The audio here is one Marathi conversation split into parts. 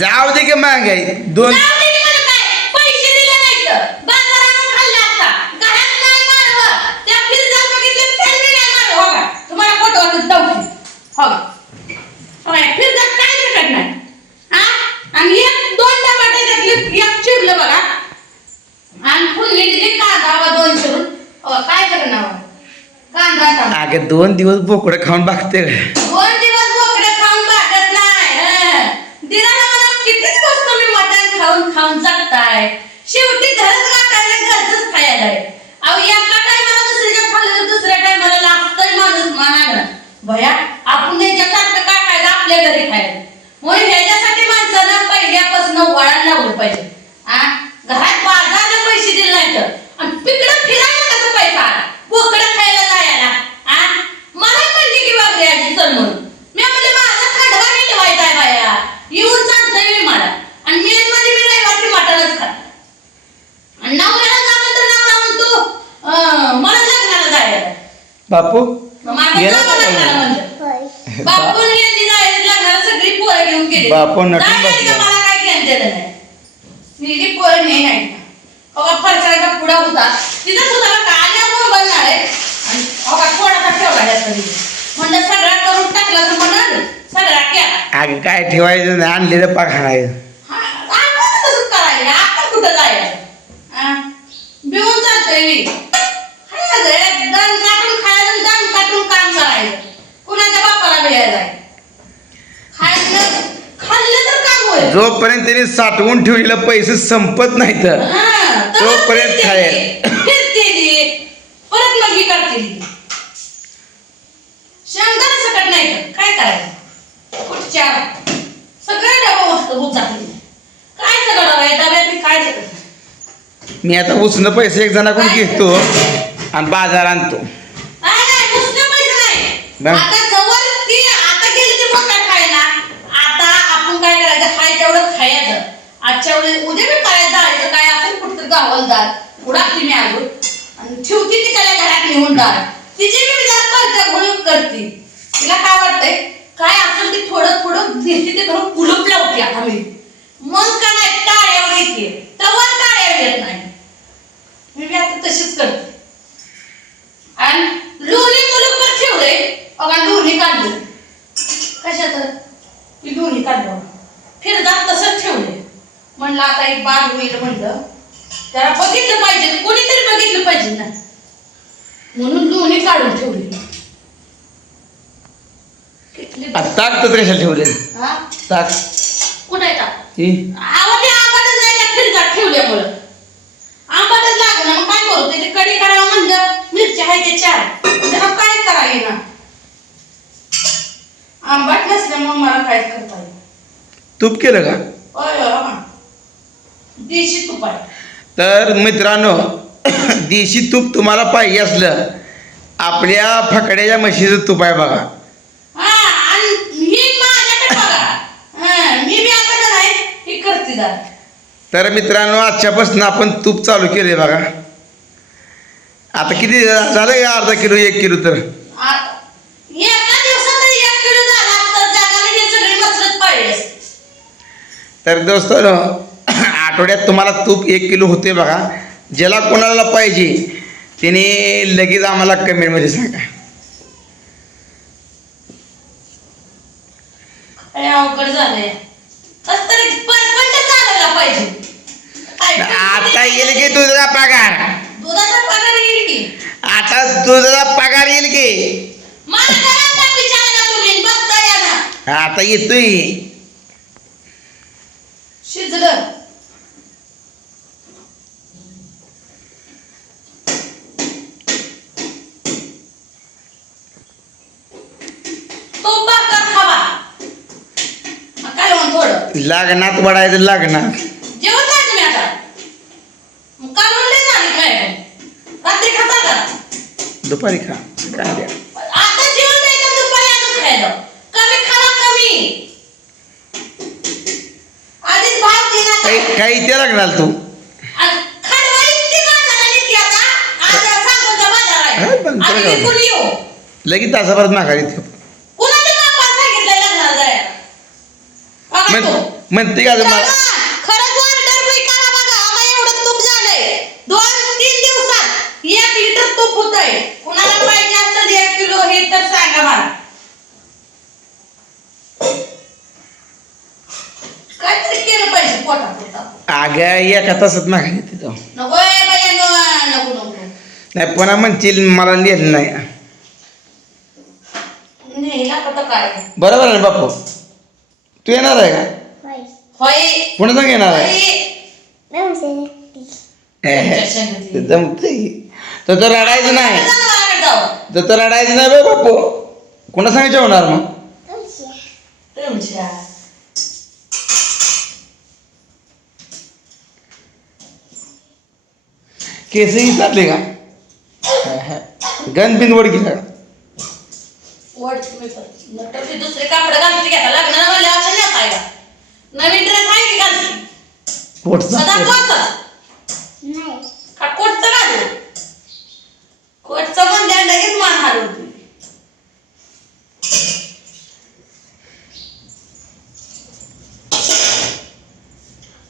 जाऊ दे की महागाई दोन जाऊ दे की मला काय, पैसे दिले नाहीत तर. बाजारानं खाल्लं आता. घरात नाही मारलं. त्या फिरजात बघितलं, तेल बी नाही मारलं. हो का? तुम्हाला खोटं वाटत जाऊ हो का? हो का? फिरजात काय भेटत नाही. हा? आणि एक दोन टमाटे घेतले, एक चिरलं बघा. आणि फुलणी दिली कांदा व दोन चिरून. हो, काय करणार हो? कांदा टमाटा. अगं दोन दिवस बोकडं खाऊन बघते का? दोन दिवस बोकडे खाऊन भागत नाही हं. दिराला मला किती दिवस तुम्ही मटण खाऊन खाऊन जगताय शेवटी घरच गाठायला घरचंच खायला आहे. अहो एका टायमाला दुसऱ्याच्या खाल्लं तर दुसऱ्या टायमाला लागतंय माणूस मानानं भया आपण याच्यासारखं काय खायला आपल्या घरी खायला म्हणून ह्याच्यासाठी माणसानं पहिल्यापासून वळण लावलं पाहिजे आ घरात बाजारला पैसे दिले नाही तर आणि तिकडं फिरायला कसं पैसा आला बोकडं खायला जायला आ मला म्हणली की बाबरे आजी चल म्हणून मी म्हणले माझा खांडवा नाही ठेवायचा आहे बाया येऊन चालतंय मी मला आणि मेन म्हणजे मी रविवारची मटणच खात आणि नवऱ्याला झालं तर नवरा म्हणतो अं, मला लग्नाला जायला बापू मग माझं गेला जावं का लागणार नाही? म्हणजे बापून यांनी जायला लग्नाला सगळी पोरं घेऊन गेली बापू नटून जायला बसला. का मला काय घेणं देणं नाही मी जी पोरं नाही नाही अहो फरसाचा पुडा होता. तिथं सुद्धा का आल्या मोबाईल आहे. आणि थोडासा ठेवला म्हणलं सगळा करून टाकला तर म्हणाल सगळा केला. अगं काय ठेवायचं नाही आणलेलं पाक हाणायचं आपण तसंच करायला आपण कुठं जायचं? जातोय मी खायचं रे, दण काटून खायचं आणि दण काटून काम करायचं कुणाच्या बापाला मिळायला खायचं खाल्लं तर काम होईल जोपर्यंत त्यांनी साठवून ठेवलेलं पैसे संपत नाही तर हा, तोपर्यंत खायला. परत मग मी करते ती. शेंगदाणे सकट नाही तर काय करायचं? कुठच्या सगळ्या डबा वस्तू होत जाते. काय सगळं डबा? आहे डब्यात मी काय सगळं मी आता उसनं पैसे एक जणाकडून घेतो आणि बाजार आणतो. नाही नाही नुसतं पैसे नाही मग? आता जवळ ती आता गेली ती मग काय खायला आता आपण काय करायचं? खाय तेवढं खायचं. आजच्या वेळेस उद्या बी करायचं जायचं काय असेल कुठं गावाला दार उडाकली मी अजून. आणि ठेवती ती त्याला घरात नेऊन दार तिची मी विचार करते म्हणून करते. तिला काय वाटतंय? काय असेल ते थोडं थोडं दिसते ते करून कुलूप लावते आता मी मग का नाही? टाळ्यावर येते. तवर टाळ्यावर येत नाही. मी बी आता तशीच करते. आणि लोणी मुलुकवर ठेवले बघा लोणी काढलं. कशाचं? ती लोणी काढलं. म्हणलं आता एक बाग होईल म्हणलं. त्याला बघितलं पाहिजे कोणीतरी बघितलं पाहिजे ना. म्हणून लोणी काढून ठेवली. ताक तर कशाला ठेवले. हा? ताक कुठे का ही आवडले आंबाटच नाही त्या फिरदात ठेवल्यामुळं. आंबाटच लागलं मग काय करू? त्याची कढी करावं म्हणलं. मिरची आहे ते चार. त्याला काय करावे ना? आंबाट नसल्यामुळे मला काय करता येईल तूप केलं का. देशी तुप आहे. तर मित्रांनो देशी तूप तुम्हाला पाहिजे असलं आपल्या फकड्याच्या म्हशीचं तूप आहे बघा. हा आणि ही माझ्याकडे बघा. हा, मी बी आता का नाही हे करते जरा. तर मित्रांनो आजच्यापासून आपण तूप चालू केले बघा. आता किती झालं का अर्धा किलो एक किलो तर? आ- एका दिवसात तरी एक किलो झाला तर जगाला हे सगळी मसरत पाहिजे. असते. तर दोस्तांनो आठवड्यात तुम्हाला तूप एक किलो होते बघा. ज्याला कोणाला पाहिजे त्याने लगेच आम्हाला कमेंटमध्ये सांगा. अवघड झालंय. आता येईल की तुझा पगार? आता तुझा पगार येईल की. आता येतोय शिजलं तो भाकर खावा मग काय म्हणून थोडं लग्नात वडायचं लग्नात. जेवण काय तुम्ही आता. मग काल म्हणले झाली काय रात्री खाता का? दुपारी खा. काय द्या? आता जेवण द्यायचं दुपारी अजून खायला कमी खावा कमी. आधीच भात दिला काही काही ते लागणार तू. आणि खायला इतकी बाजार आली की आता. आज सांगोचा बाजार हा, आहे पण विकून येऊ लगेच तासाभरात माघारी ठेव म्हणते का तुम्हाला खरंच ऑर्डर मी करा बघा. आम्हाला एवढं तूप झालंय. दोन तीन दिवसात एक लिटर तूप होतंय. कुणाला पाहिजे असेल एक किलो हे तर सांगा मला काहीतरी केलं पाहिजे पोटा पोटा अगं एका तासात मागायला तिथं नको ए बाई नको नको नको. नाही पुन्हा म्हणतील मला लिहिलं नाही. नेला कत काय? बरोबर आहे ना बापू? तू येणार आहे का? होय. सांग येणार आहे. ते जमतंय तर तर रडायचं नाही. तर तर रडायचं नाही बाई बापू. कोणा सांगायचं होणार मग? केसही चालले का? गन बिन वड गेला वड तुम्ही पण. नंतर ते दुसरे कापड घालते घेता लग्नाला म्हणले असं नाही काय का नवीन ड्रेस आहे की घालते सदा पोटचा कोटचा का कोटचं घालू कोटचं म्हणजे लगेच मान हलवते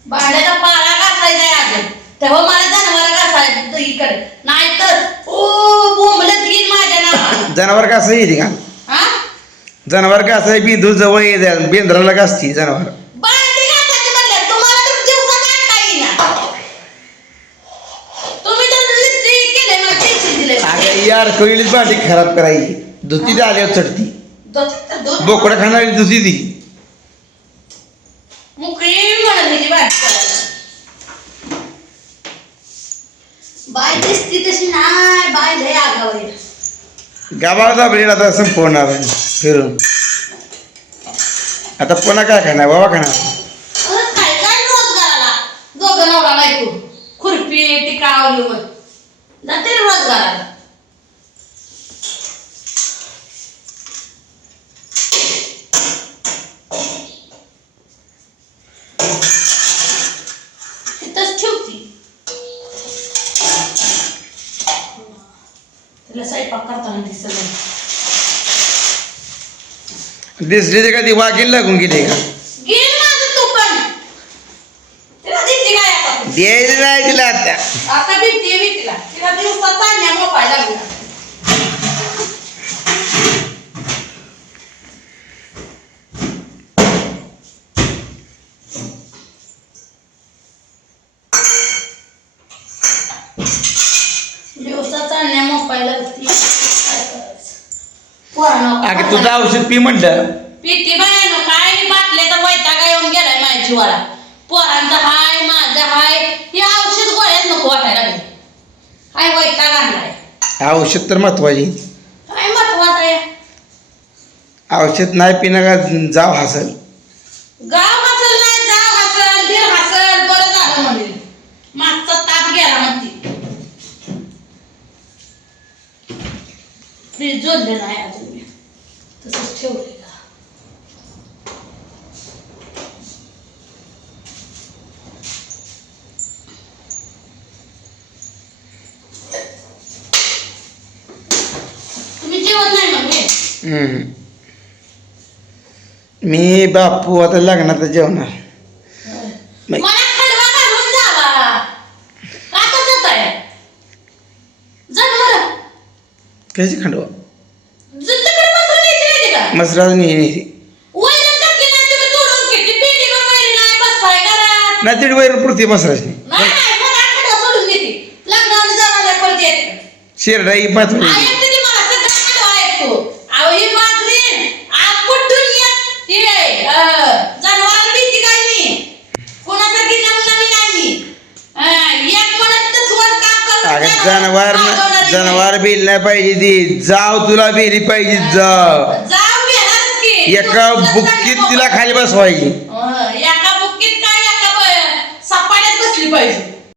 भांड्याचा पाळा घासायचा आहे अजून. तेव्हा मला जनावर घासायचं इकडे. नाहीतर ओ बोंबलत घेईन माझ्या नावाला जनावर का असं येते का? हा? जनावर का असं बिंदू जवळ येते बेंद्राला का असते जनावर भांडी घासायची म्हणलं तुम्हाला तर दिवसा नाही काही ना तुम्ही तर नुसती केले मला टेन्शन दिले कोयलीच भांडी खराब करायची. धुती आल्यावर चढती. बोकडं खाणारी धुती ती. मुकळी म्हणत होती भाजी करायला. बाय दिसती तशी नाही बाय लय आगाव आहे गावाचा ब्रेड आता संपवणार फिरून. आता पुन्हा काय खाणार? बाबा खाणार. परत काय काय रोजगाराला दोघं नवरा बायको. खुरपी टिकावली जाते रोजगाराला तिथंच ठेवती तिला स्वयंपाक करताना दिसत नाही दिसली ते का ती वाकील लागून गेली का? गेल माझं तू पण. तिला दिसली काय आता? द्यायचं नाही तिला आता. आता भीती मी तिला. तिला दिवसात लागला दिवसात चालण्या मोपाय लागती काय करायचं पोरांना अगं तुझं औषध पी म्हटलं पिती बायानो काय मी बाटले तर वैतागा येऊन गेलाय माझ्या जीवाला. पोरांचं हाय माझं हाय हे औषध गोळ्यात नको वाटायला लागले. हाय वैताग आणलाय? औषध तर महत्वाची. काय महत्वाचं आहे? औषध नाही पिणं का जाव हसल? गाव हसल नाही जाव हसल दीर हसल बरं झालं म्हणजे मागचा ताप गेला म्हणते. फ्रीज जोडले नाही अजून मी तसंच ठेवले का तुम्ही जेवत नाही मग हे? हम्म. मी बापू आता लग्नात जेवणार. नाही. मला खडवा घालून जावा. आता जात आहे जनावर कशी खंडवा. तिकडे मसूर न्यायची नाही का? मसराज नाही वैरण टाकली नाही तुम्ही तोडून घेतली पेटी पण वैरण नाही बसवाय घरात. नाही तिथे वैर पुरती मसराज नाही नाही नाही मला खडवा सोडून देते. लग्नाला जावायला परत येते शिरडाई ऐकते ती मला सगळं खडवा ऐकतो अहो ही बाजरी आप कुठून येत ती जनावराला भीती काय नाही कोणासाठी नवनवी नाही मी अं, एक म्हणत तर दोन काम करून अगं जनावर जनावर बिल नाही पाहिजे ती जाव तुला बिली पाहिजे जाव. एका बुक्कीत. तिला खाली बसवायची